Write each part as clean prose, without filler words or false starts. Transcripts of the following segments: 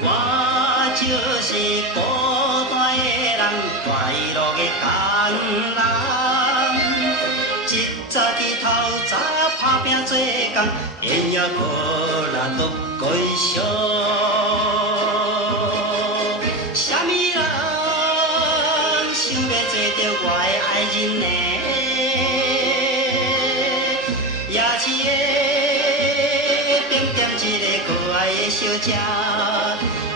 我就是孤单的人，快乐的工人。一早起透早打拼做工，烟也无力都归乡。啥物人想要做着我的爱人呢？也是会点点一个可爱的小姐，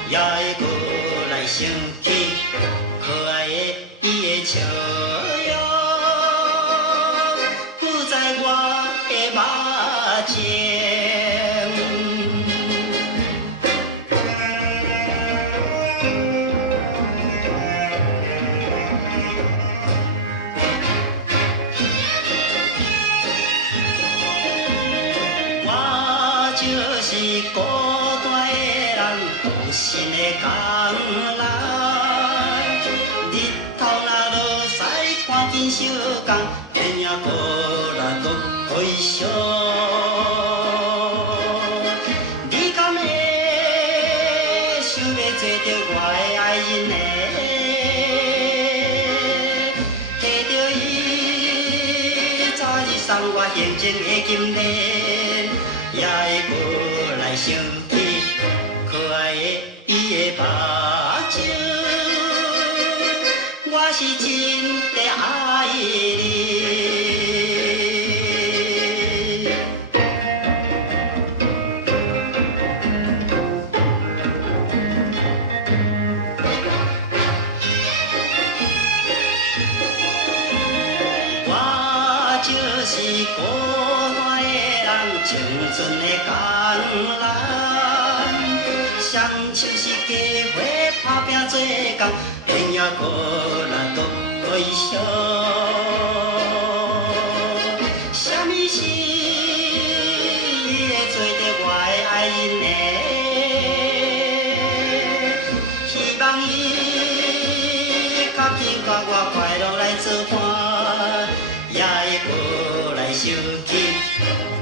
也会过来想起可爱的伊的笑容，浮在我的目前。我就是孤单的人，无心的工人。日头若落西，赶紧收工，天也无力都归乡。你敢会想要做着我的爱人呢？摕着伊早日送我现前的金链，也会过来想起可爱的伊的目睛。我是真的爱你。我就是孤单的人，青春的工人。双手是家伙打拼做工，天也无力都归乡。啥物事会做着我的爱人呢？希望伊较紧甲我快乐来作伴，也会过来想起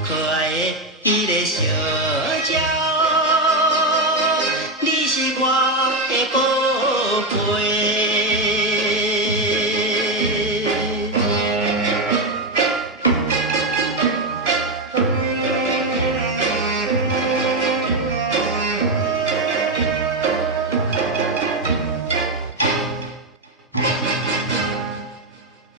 可爱的伊个小鸟。你是我的宝